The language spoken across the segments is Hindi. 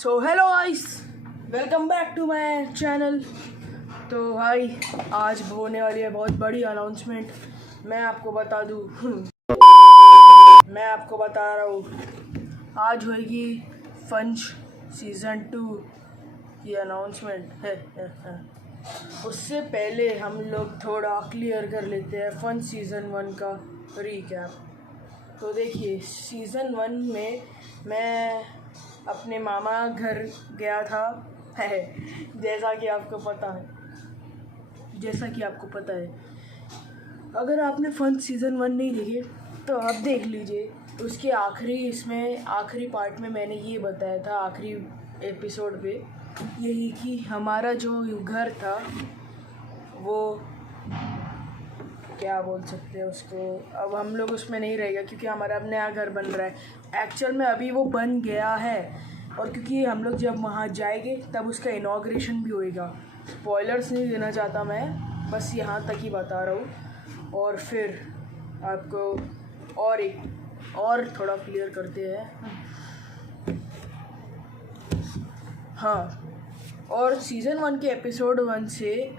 So hello guys, welcome back to my channel. तो भाई आज होने वाली है बहुत बड़ी अनाउंसमेंट। मैं आपको बता रहा हूँ आज होएगी फंच सीज़न 2 की अनाउंसमेंट है। उससे पहले हम लोग थोड़ा क्लियर कर लेते हैं फंच सीज़न 1 का रीकैप। तो देखिए, सीज़न 1 में मैं अपने मामा घर गया था जैसा कि आपको पता है। अगर आपने फंच सीज़न 1 नहीं देखे तो आप देख लीजिए। उसके आखिरी पार्ट में मैंने ये बताया था, आखिरी एपिसोड पे, यही कि हमारा जो घर था वो क्या बोल सकते हैं उसको, अब हम लोग उसमें नहीं रहेगा क्योंकि हमारा अब नया घर बन रहा है। एक्चुअल में अभी वो बन गया है, और क्योंकि हम लोग जब वहाँ जाएंगे तब उसका इनॉग्रेशन भी होएगा। स्पॉयलर्स नहीं देना चाहता मैं, बस यहाँ तक ही बता रहा हूँ। और फिर आपको और थोड़ा क्लियर करते हैं। हाँ, और सीज़न 1 के एपिसोड 1 से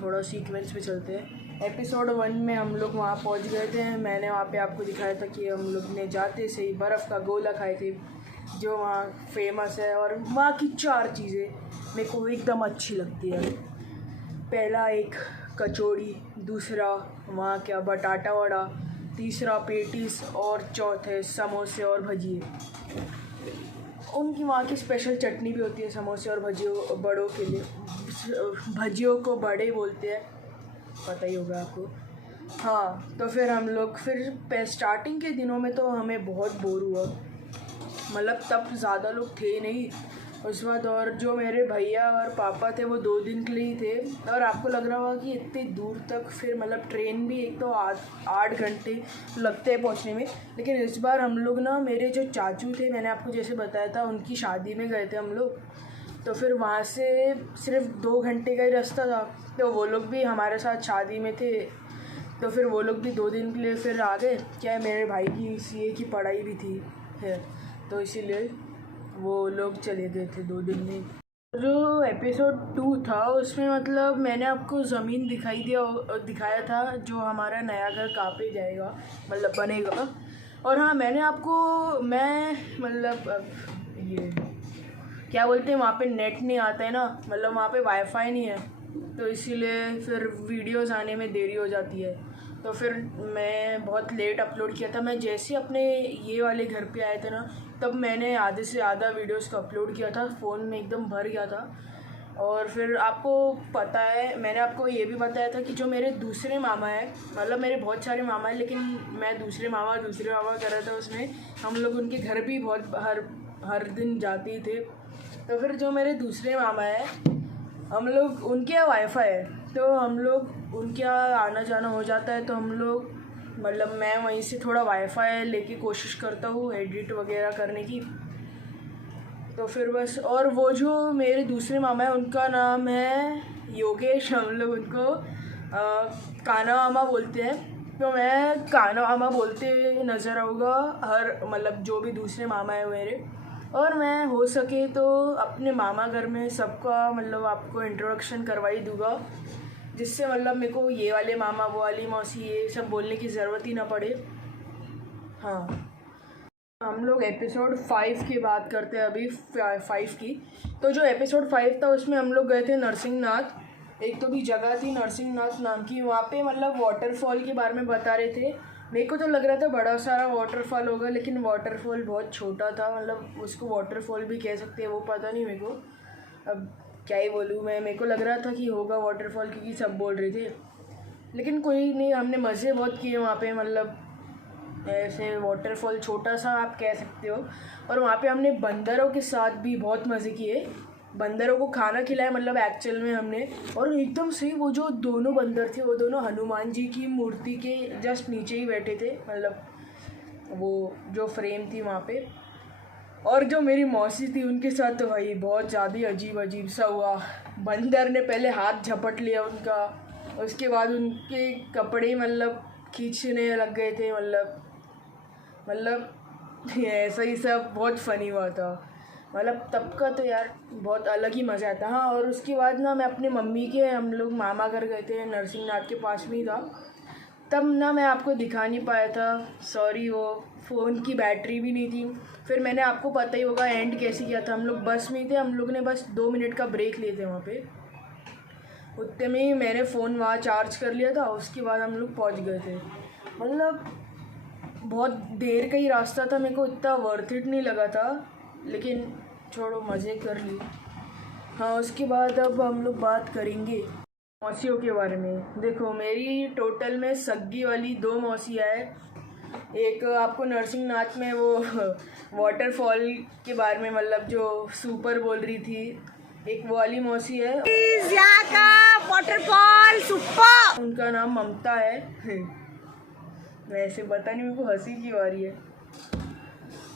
थोड़ा सीक्वेंस पे चलते हैं। एपिसोड 1 में हम लोग वहाँ पहुँच गए थे। मैंने वहाँ पे आपको दिखाया था कि हम लोग ने जाते से ही बर्फ़ का गोला खाए थे जो वहाँ फेमस है, और वहाँ की 4 चीज़ें मेरे को एकदम अच्छी लगती है। पहला एक कचौड़ी, दूसरा वहाँ क्या बटाटा वड़ा, तीसरा पेटीज, और चौथे समोसे और भजिए। उनकी वहाँ की स्पेशल चटनी भी होती है समोसे और भजियों, बड़ों के लिए। भजियों को बड़े बोलते हैं, पता ही होगा आपको। हाँ, तो फिर हम लोग स्टार्टिंग के दिनों में तो हमें बहुत बोर हुआ, मतलब तब ज़्यादा लोग थे नहीं उस बाद। और जो मेरे भैया और पापा थे वो 2 दिन के लिए ही थे, और आपको लग रहा होगा कि इतनी दूर तक, फिर मतलब ट्रेन भी एक तो 8 घंटे लगते हैं पहुंचने में। लेकिन इस बार हम लोग ना, मेरे जो चाचू थे, मैंने आपको जैसे बताया था, उनकी शादी में गए थे हम लोग। तो फिर वहाँ से सिर्फ 2 घंटे का ही रास्ता था, तो वो लोग भी हमारे साथ शादी में थे। तो फिर वो लोग भी 2 दिन के लिए फिर आ गए। क्या है, मेरे भाई की CA की पढ़ाई भी थी है, तो इसीलिए वो लोग चले गए थे 2 दिन में। जो एपिसोड 2 था उसमें मतलब मैंने आपको ज़मीन दिखाया था जो हमारा नया घर कहाँ पे जाएगा, मतलब बनेगा। और हाँ, मैं ये क्या बोलते हैं, वहाँ पे नेट नहीं आता है ना, मतलब वहाँ पे वाईफाई नहीं है, तो इसीलिए फिर वीडियोज़ आने में देरी हो जाती है। तो फिर मैं बहुत लेट अपलोड किया था। मैं जैसे अपने ये वाले घर पे आए थे ना, तब मैंने आधे से ज़्यादा वीडियोस को अपलोड किया था, फ़ोन में एकदम भर गया था। और फिर आपको पता है, मैंने आपको ये भी बताया था कि जो मेरे दूसरे मामा हैं, मतलब मेरे बहुत सारे मामा हैं, लेकिन मैं दूसरे मामा कर रहा था। उसमें हम लोग उनके घर भी बहुत हर दिन जाते ही थे। तो फिर जो मेरे दूसरे मामा हैं, हम लोग उनके यहाँ वाईफाई है, तो हम लोग उनके यहाँ आना जाना हो जाता है। तो हम लोग, मतलब मैं वहीं से थोड़ा वाईफाई लेके कोशिश करता हूँ एडिट वगैरह करने की। तो फिर बस, और वो जो मेरे दूसरे मामा है उनका नाम है योगेश, हम लोग उनको काना मामा बोलते हैं। तो मैं काना मामा बोलते नज़र आऊँगा मतलब जो भी दूसरे मामा है मेरे। और मैं हो सके तो अपने मामा घर में सबका मतलब आपको इंट्रोडक्शन करवा ही दूँगा, जिससे मतलब मेरे को ये वाले मामा, वो वाली मौसी, ये सब बोलने की ज़रूरत ही ना पड़े। हाँ, हम लोग एपिसोड 5 की बात करते हैं अभी, 5 की। तो जो एपिसोड 5 था उसमें हम लोग गए थे नरसिंहनाथ। एक तो भी जगह थी नरसिंहनाथ नाम की, वहाँ पे मतलब वाटरफॉल के बारे में बता रहे थे। मेरे को तो लग रहा था बड़ा सारा वाटरफॉल होगा, लेकिन वाटरफॉल बहुत छोटा था, मतलब उसको वाटरफॉल भी कह सकते हैं, वो पता नहीं मेरे को, अब क्या ही बोलूँ मैं। मेरे को लग रहा था कि होगा वाटरफॉल क्योंकि सब बोल रहे थे, लेकिन कोई नहीं, हमने मज़े बहुत किए वहाँ पे, मतलब ऐसे वाटरफॉल छोटा सा आप कह सकते हो। और वहाँ पे हमने बंदरों के साथ भी बहुत मज़े किए, बंदरों को खाना खिलाया मतलब एक्चुअल में हमने। और एकदम सही, वो जो दोनों बंदर थे वो दोनों हनुमान जी की मूर्ति के जस्ट नीचे ही बैठे थे, मतलब वो जो फ्रेम थी वहाँ पे। और जो मेरी मौसी थी उनके साथ तो भाई बहुत ज़्यादा अजीब सा हुआ। बंदर ने पहले हाथ झपट लिया उनका, उसके बाद उनके कपड़े मतलब खींचने लग गए थे, मतलब ऐसा ही सब बहुत फ़नी हुआ था। मतलब तब का तो यार बहुत अलग ही मज़ा आता। हाँ, और उसके बाद ना मैं अपनी मम्मी के हम लोग मामा घर गए थे, नरसिंहनाथ के पास में ही था। तब ना मैं आपको दिखा नहीं पाया था, सॉरी, वो फ़ोन की बैटरी भी नहीं थी। फिर मैंने आपको पता ही होगा एंड कैसे किया था। हम लोग बस में ही थे, हम लोग ने बस 2 मिनट का ब्रेक लिए थे वहाँ पे। उतने में ही मैंने फ़ोन वहाँ चार्ज कर लिया था, उसके बाद हम लोग पहुँच गए थे। मतलब बहुत देर का ही रास्ता था, मेरे को इतना वर्थ इट नहीं लगा था, लेकिन छोड़ो, मज़े कर लिए। हाँ, उसके बाद अब हम लोग बात करेंगे मौसियों के बारे में। देखो, मेरी टोटल में सग्गी वाली 2 मौसियाँ हैं। एक आपको नरसिंहनाथ में वो वाटरफॉल के बारे में मतलब जो सुपर बोल रही थी, एक वो वाली मौसी है, यहाँ का वाटरफॉल सुपर, उनका नाम ममता है। वैसे पता नहीं मेरे को हंसी क्यों आ रही है।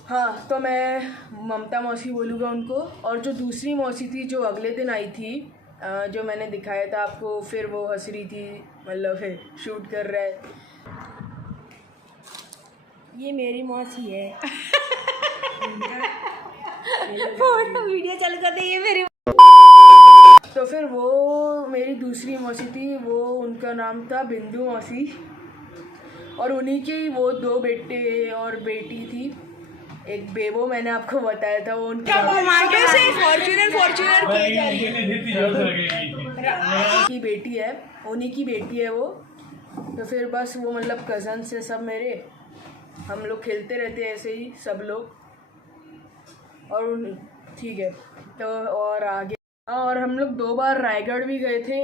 हाँ, तो मैं ममता मौसी बोलूँगा उनको। और जो दूसरी मौसी थी जो अगले दिन आई थी, जो मैंने दिखाया था आपको, फिर वो हंस रही थी, मतलब है शूट कर रहा है, ये मेरी मौसी है। फोटो वीडियो चालू कर दे, ये मेरी। तो फिर वो मेरी दूसरी मौसी थी, वो उनका नाम था बिंदु मौसी, और उन्हीं के वो 2 बेटे और बेटी थी। एक बेबो मैंने आपको बताया था, वो उनकी बेटी है, उन्हीं की बेटी है वो। तो फिर बस वो मतलब कज़न्स है सब मेरे, हम लोग खेलते रहते हैं ऐसे ही सब लोग। और ठीक है, तो और आगे, और हम लोग 2 बार रायगढ़ भी गए थे।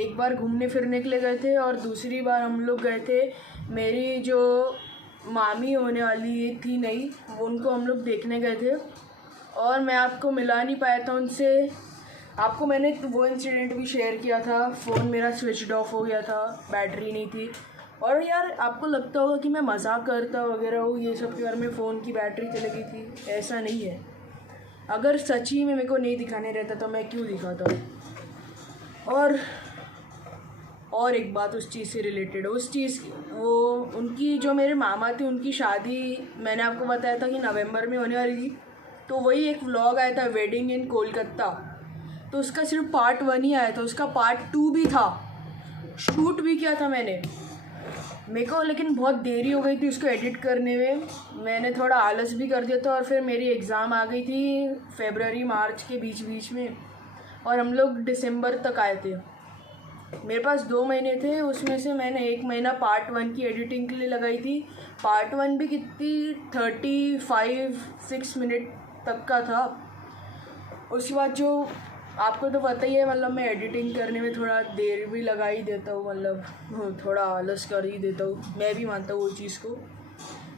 एक बार घूमने फिरने के लिए गए थे, और दूसरी बार हम लोग गए थे, मेरी जो मामी होने वाली थी नई, वो उनको हम लोग देखने गए थे। और मैं आपको मिला नहीं पाया था उनसे। आपको मैंने वो इंसिडेंट भी शेयर किया था, फ़ोन मेरा स्विच्ड ऑफ हो गया था, बैटरी नहीं थी। और यार आपको लगता होगा कि मैं मजाक करता वगैरह हूँ ये सब के बारे में, फ़ोन की बैटरी चली गई थी, ऐसा नहीं है। अगर सच्ची में मेरे को नहीं दिखाने रहता तो मैं क्यों दिखाता। और एक बात उस चीज़ से रिलेटेड, उस चीज़ वो उनकी जो मेरे मामा थे, उनकी शादी मैंने आपको बताया था कि नवंबर में होने वाली थी। तो वही एक व्लॉग आया था, वेडिंग इन कोलकाता। तो उसका सिर्फ पार्ट 1 ही आया था, उसका पार्ट 2 भी था, शूट भी किया था मैंने। मेरे को लेकिन बहुत देरी हो गई थी उसको एडिट करने में, मैंने थोड़ा आलस भी कर दिया था। और फिर मेरी एग्ज़ाम आ गई थी फरवरी मार्च के बीच में, और हम लोग दिसंबर तक आए थे। मेरे पास 2 महीने थे, उसमें से मैंने 1 महीना पार्ट 1 की एडिटिंग के लिए लगाई थी। पार्ट 1 भी कितनी 35-6 मिनट तक का था। उसके बाद जो आपको तो पता ही है, मतलब मैं एडिटिंग करने में थोड़ा देर भी लगा ही देता हूँ, मतलब थोड़ा आलस कर ही देता हूँ, मैं भी मानता हूँ वो चीज़ को।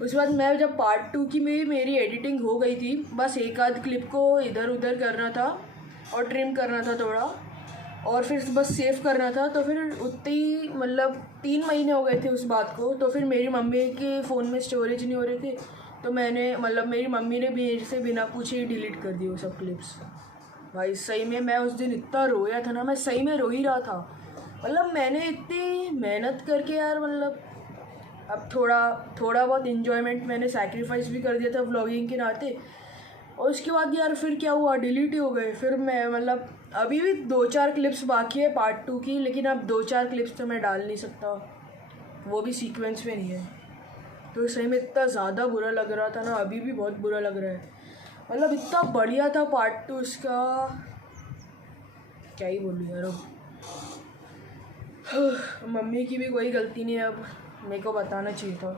उसके बाद मैं जब पार्ट 2 की मेरी एडिटिंग हो गई थी, बस एक आध क्लिप को इधर उधर करना था और ट्रिम करना था थोड़ा, और फिर बस सेव करना था। तो फिर उतने ही मतलब 3 महीने हो गए थे उस बात को। तो फिर मेरी मम्मी के फ़ोन में स्टोरेज नहीं हो रहे थे, तो मैंने मतलब मेरी मम्मी ने मेरे से बिना पूछे ही डिलीट कर दिए वो सब क्लिप्स। भाई सही में मैं उस दिन इतना रोया था ना, मैं सही में रो ही रहा था। मतलब मैंने इतनी मेहनत करके यार, मतलब अब थोड़ा बहुत इन्जॉयमेंट मैंने सैक्रिफाइस भी कर दिया था व्लॉगिंग के नाते। और उसके बाद यार फिर क्या हुआ, डिलीट ही हो गए। फिर मैं मतलब अभी भी 2-4 क्लिप्स बाकी है पार्ट 2 की, लेकिन अब 2-4 क्लिप्स तो मैं डाल नहीं सकता, वो भी सीक्वेंस में नहीं है। तो सही में इतना ज़्यादा बुरा लग रहा था ना, अभी भी बहुत बुरा लग रहा है। मतलब इतना बढ़िया था पार्ट 2 उसका, क्या ही बोलूँ यार। अब मम्मी की भी कोई गलती नहीं है, अब मेरे को बताना चाहिए था।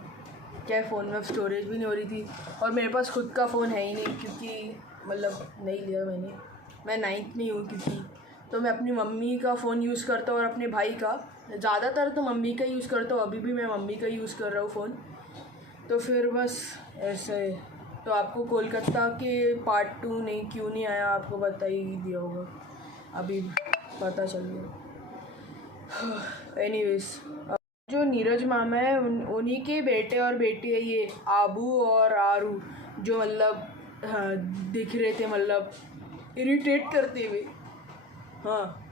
क्या फ़ोन में स्टोरेज भी नहीं हो रही थी, और मेरे पास खुद का फ़ोन है ही नहीं, क्योंकि मतलब नहीं लिया मैंने, मैं 9th में हूँ क्योंकि। तो मैं अपनी मम्मी का फ़ोन यूज़ करता हूँ और अपने भाई का, ज़्यादातर तो मम्मी का यूज़ करता हूँ, अभी भी मैं मम्मी का यूज़ कर रहा हूँ फ़ोन। तो फिर बस ऐसे। तो आपको कोलकाता के पार्ट 2 नहीं क्यों नहीं आया, आपको बता ही दिया होगा, अभी पता चल गया। एनीवेज, जो नीरज मामा है उन्हीं के बेटे और बेटी है ये आबू और आरू, जो मतलब हाँ, दिख रहे थे मतलब इरिटेट करते हुए। हाँ,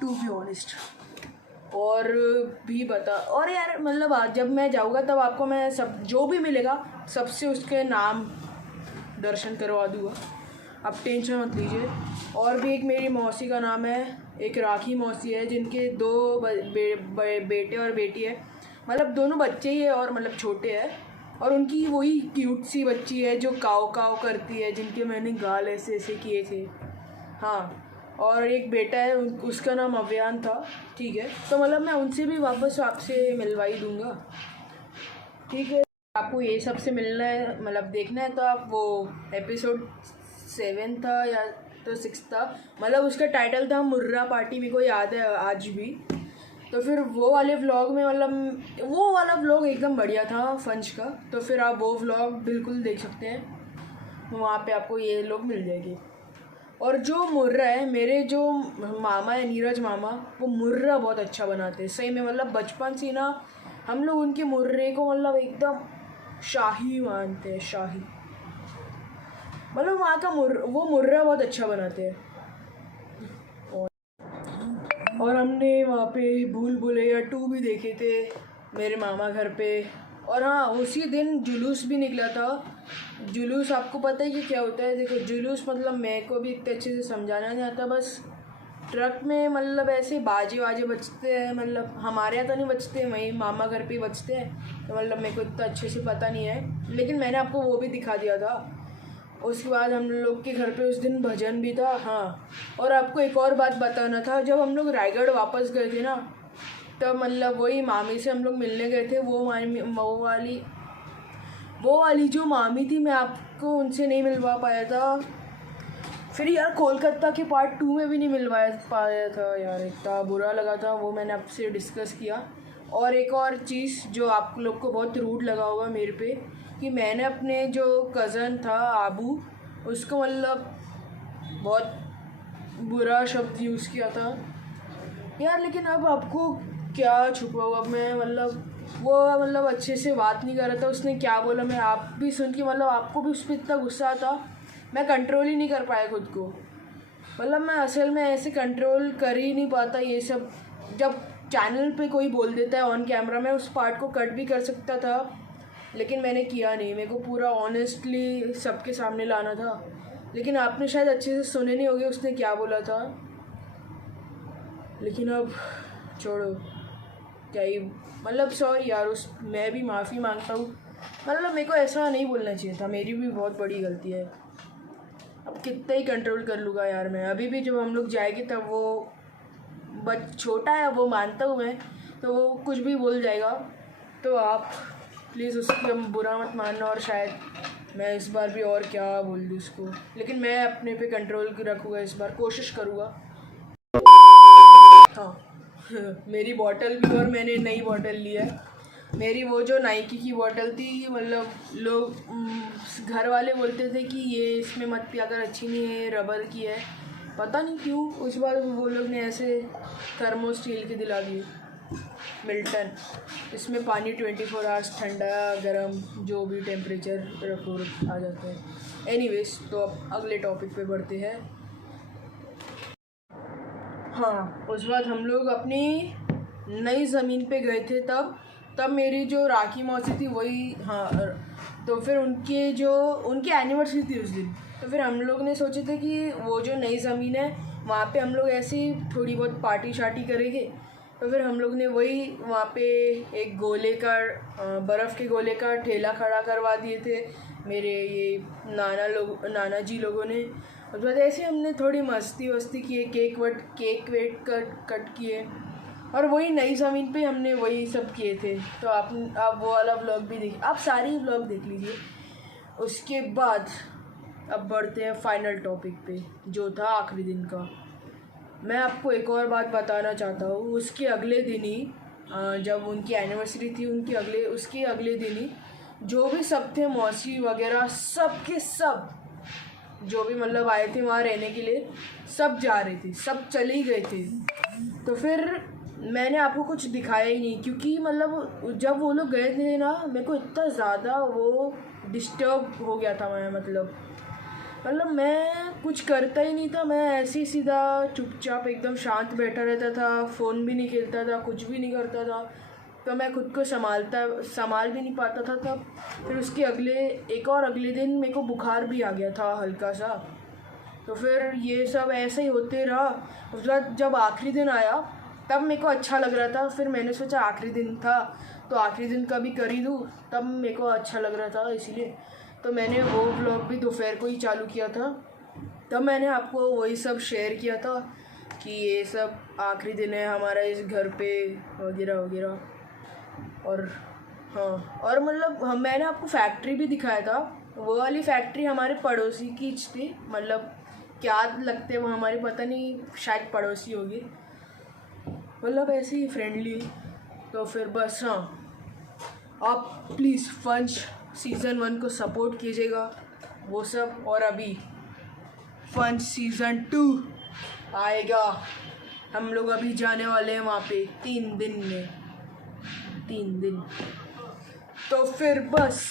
टू बी ऑनेस्ट। और भी बता, और यार मतलब आज जब मैं जाऊँगा तब आपको मैं सब जो भी मिलेगा सबसे उसके नाम दर्शन करवा दूँगा, आप टेंशन मत लीजिए। और भी एक मेरी मौसी का नाम है, एक राखी मौसी है, जिनके 2 बेटे और बेटी है, मतलब दोनों बच्चे ही है और मतलब छोटे हैं। और उनकी वही क्यूट सी बच्ची है जो काव काव करती है, जिनके मैंने गाल ऐसे ऐसे किए थे। हाँ, और एक बेटा है, उसका नाम अव्यान था। ठीक है, तो मतलब मैं उनसे भी वापस आपसे मिलवा ही दूँगा। ठीक है, आपको ये सबसे मिलना है, मतलब देखना है तो आप वो एपिसोड 7 था या तो 6 था, मतलब उसका टाइटल था मुर्रा पार्टी, मेरे को याद है आज भी। तो फिर वो वाले व्लॉग में, मतलब वो वाला व्लॉग एकदम बढ़िया था फंच का, तो फिर आप वो व्लॉग बिल्कुल देख सकते हैं, वहाँ पे आपको ये लोग मिल जाएगी। और जो मुर्रा है, मेरे जो मामा है नीरज मामा, वो मुर्रा बहुत अच्छा बनाते हैं सही में, मतलब बचपन से ना हम लोग उनके मुर्रे को मतलब एकदम शाही मानते हैं, शाही, मतलब वहाँ का वो मुर्रा बहुत अच्छा बनाते हैं। और हमने वहाँ पे भूल भुलैया 2 भी देखे थे मेरे मामा घर पे। और हाँ, उसी दिन जुलूस भी निकला था। जुलूस आपको पता है कि क्या होता है? देखो, जुलूस मतलब मेरे को भी इतने अच्छे से समझाना नहीं आता, बस ट्रक में मतलब ऐसे बाजे वाजे बजते हैं, मतलब हमारे यहाँ तो नहीं बजते, वहीं मामा घर पे ही बजते हैं, तो मतलब मेरे को इतना अच्छे से पता नहीं है, लेकिन मैंने आपको वो भी दिखा दिया था। उसके बाद हम लोग के घर पे उस दिन भजन भी था। हाँ, और आपको एक और बात बताना था, जब हम लोग रायगढ़ वापस गए थे ना, तब मतलब वही मामी से हम लोग मिलने गए थे। वो वाली जो मामी थी, मैं आपको उनसे नहीं मिलवा पाया था। फिर यार कोलकाता के पार्ट 2 में भी नहीं मिलवा पाया था यार, इतना बुरा लगा था वो, मैंने आपसे डिस्कस किया। और एक और चीज़ जो आप लोग को बहुत रूड लगा होगा मेरे पे, कि मैंने अपने जो कज़न था आबू, उसको मतलब बहुत बुरा शब्द यूज़ किया था यार। लेकिन अब आपको क्या छुपा हुआ, मैं मतलब वो मतलब अच्छे से बात नहीं कर रहा था, उसने क्या बोला मैं आप भी सुन के, मतलब आपको भी उस पर इतना गुस्सा था, मैं कंट्रोल ही नहीं कर पाया खुद को। मतलब मैं असल में ऐसे कंट्रोल कर ही नहीं पाता ये सब। जब चैनल पे कोई बोल देता है ऑन कैमरा, मैं उस पार्ट को कट भी कर सकता था, लेकिन मैंने किया नहीं। मेरे को पूरा ऑनेस्टली सबके सामने लाना था, लेकिन आपने शायद अच्छे से सुने नहीं होगे उसने क्या बोला था। लेकिन अब छोड़ो, क्या ही मतलब, सॉरी यार, मैं भी माफ़ी मांगता हूँ। मतलब मेरे को ऐसा नहीं बोलना चाहिए था, मेरी भी बहुत बड़ी गलती है। अब कितना ही कंट्रोल कर लूँगा यार मैं। अभी भी जब हम लोग जाएंगे तब वो छोटा है, वो मानता हूँ मैं, तो वो कुछ भी बोल जाएगा, तो आप प्लीज़ उसकी हम बुरा मत मानना। और शायद मैं इस बार भी और क्या बोल दूँ उसको, लेकिन मैं अपने पे कंट्रोल रखूँगा, इस बार कोशिश करूँगा। हाँ मेरी बॉटल भी, और मैंने नई बॉटल ली है। मेरी वो जो नाइकी की बॉटल थी, मतलब लोग घर वाले बोलते थे कि ये इसमें मत पिया कर, अच्छी नहीं है, रबर की है, पता नहीं क्यों उस बार वो लोग ने ऐसे थर्मो स्टील के दिला दिए, मिल्टन। इसमें पानी 24 आवर्स ठंडा गर्म जो भी टेम्परेचर रखो आ जाता है। एनीवेज, तो अब अगले टॉपिक पे बढ़ते हैं। हाँ, उस बाद हम लोग अपनी नई ज़मीन पे गए थे, तब मेरी जो राखी मौसी थी वही, हाँ, तो फिर उनकी एनिवर्सरी थी उस दिन, तो फिर हम लोग ने सोचे थे कि वो जो नई ज़मीन है वहाँ पे हम लोग ऐसे ही थोड़ी बहुत पार्टी शार्टी करेंगे। तो फिर हम लोग ने वही वहाँ पे एक गोले का बर्फ़ के गोले का ठेला खड़ा करवा दिए थे मेरे ये नाना जी लोगों ने। उसके बाद ऐसे हमने थोड़ी मस्ती वस्ती किए, केक वेट कट किए, और वही नई ज़मीन पे हमने वही सब किए थे। तो आप वो वाला व्लॉग भी आप सारी व्लॉग देख लीजिए। उसके बाद अब बढ़ते हैं फाइनल टॉपिक पे, जो था आखिरी दिन का। मैं आपको एक और बात बताना चाहता हूँ, उसके अगले दिन ही जब उनकी एनिवर्सरी थी, उसके अगले दिन ही जो भी सब थे, मौसी वगैरह, सब के सब जो भी मतलब आए थे वहाँ रहने के लिए, सब जा रहे थे, सब चले ही गए थे। तो फिर मैंने आपको कुछ दिखाया ही नहीं, क्योंकि मतलब जब वो लोग गए थे ना, मेरे को इतना ज़्यादा वो डिस्टर्ब हो गया था। मैं मतलब मैं कुछ करता ही नहीं था, मैं ऐसे ही सीधा चुपचाप एकदम शांत बैठा रहता था, फ़ोन भी नहीं खेलता था, कुछ भी नहीं करता था। तो मैं खुद को संभाल भी नहीं पाता था तब। फिर उसके अगले दिन मेरे को बुखार भी आ गया था हल्का सा। तो फिर ये सब ऐसे ही होते रहा। उसके बाद जब आखिरी दिन आया तब मेरे को अच्छा लग रहा था। फिर मैंने सोचा आखिरी दिन था तो आखिरी दिन का भी कर ही दूँ, तब मेरे को अच्छा लग रहा था इसीलिए। तो मैंने वो व्लॉग भी दोपहर को ही चालू किया था। तब मैंने आपको वही सब शेयर किया था कि ये सब आखिरी दिन है हमारा इस घर पे वगैरह वगैरह। और हाँ, और मतलब मैंने आपको फैक्ट्री भी दिखाया था। वो वाली फैक्ट्री हमारे पड़ोसी की थी, मतलब क्या लगते वो हमारे पता नहीं, शायद पड़ोसी होगी, मतलब ऐसे ही फ्रेंडली। तो फिर बस हाँ, आप प्लीज़ फंच सीज़न 1 को सपोर्ट कीजिएगा वो सब। और अभी फंच सीज़न 2 आएगा, हम लोग अभी जाने वाले हैं वहाँ पे 3 दिन। तो फिर बस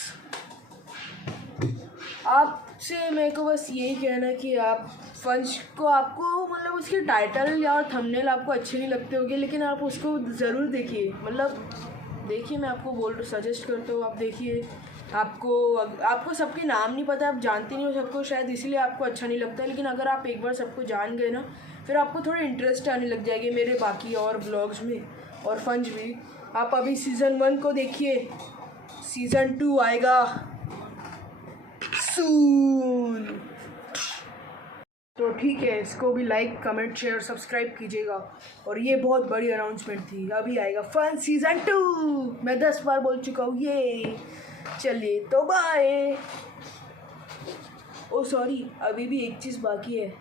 आपसे मेरे को बस यही कहना है कि आप फंच को, आपको मतलब उसके टाइटल या थंबनेल आपको अच्छे नहीं लगते होंगे, लेकिन आप उसको ज़रूर देखिए। मतलब देखिए, मैं आपको सजेस्ट करता हूँ, आप देखिए। आपको सबके नाम नहीं पता, आप जानते नहीं हो सबको, शायद इसीलिए आपको अच्छा नहीं लगता। लेकिन अगर आप एक बार सबको जान गए ना, फिर आपको थोड़ा इंटरेस्ट आने लग जाएगी मेरे बाकी और ब्लॉग्स में और फंच भी। आप अभी सीज़न 1 को देखिए, सीज़न 2 आएगा सून। तो ठीक है, इसको भी लाइक कमेंट शेयर सब्सक्राइब कीजिएगा। और ये बहुत बड़ी अनाउंसमेंट थी, अभी आएगा फन सीज़न 2। मैं 10 बार बोल चुका हूँ ये। चलिए तो बाय। ओ सॉरी, अभी भी एक चीज़ बाकी है।